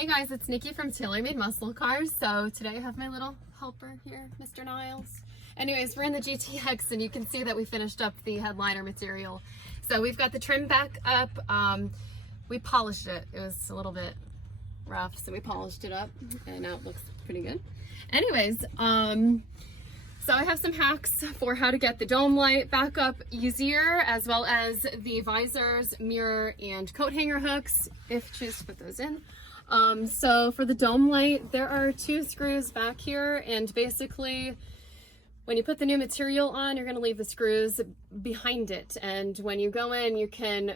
Hey guys, it's Nikki from Tailor Made Muscle Cars. So today I have my little helper here, Mr. Niles. Anyways, we're in the GTX and you can see that we finished up the headliner material. So we've got the trim back up. We polished it. It was a little bit rough, so we polished it up and now it looks pretty good. Anyways, so I have some hacks for how to get the dome light back up easier, as well as the visors, mirror, and coat hanger hooks, if you choose to put those in. So for the dome light, there are 2 screws back here, and basically when you put the new material on, you're going to leave the screws behind it, and when you go in, you can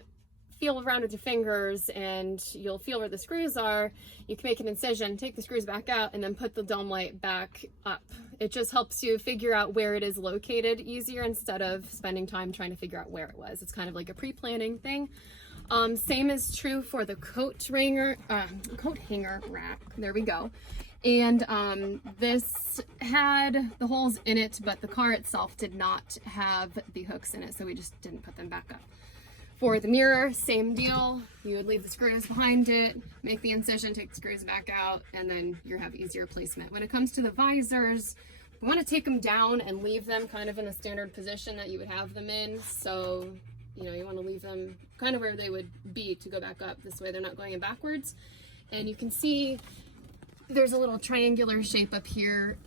feel around with your fingers and you'll feel where the screws are. You can make an incision, take the screws back out, and then put the dome light back up. It just helps you figure out where it is located easier instead of spending time trying to figure out where it was. It's kind of like a pre-planning thing. Same is true for the coat hanger wrap. There we go. And this had the holes in it, but the car itself did not have the hooks in it, so we just didn't put them back up. For the mirror, same deal. You would leave the screws behind it, make the incision, take the screws back out, and then you have easier placement. When it comes to the visors, we want to take them down and leave them kind of in the standard position that you would have them in. So, you know, you want to leave them kind of where they would be to go back up. This way they're not going in backwards. And you can see there's a little triangular shape up here.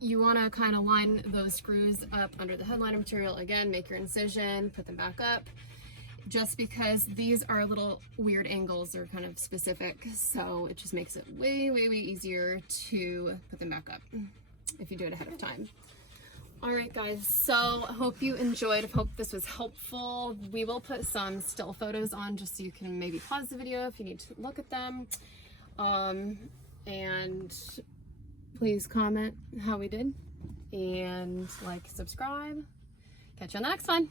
You want to kind of line those screws up under the headliner material. Again, make your incision, put them back up. Just because these are little weird angles, they're kind of specific, so it just makes it way easier to put them back up if you do it ahead of time. All right, guys, so I hope you enjoyed. I hope this was helpful. We will put some still photos on just so you can maybe pause the video if you need to look at them. And please comment how we did and like, subscribe. Catch you on the next one.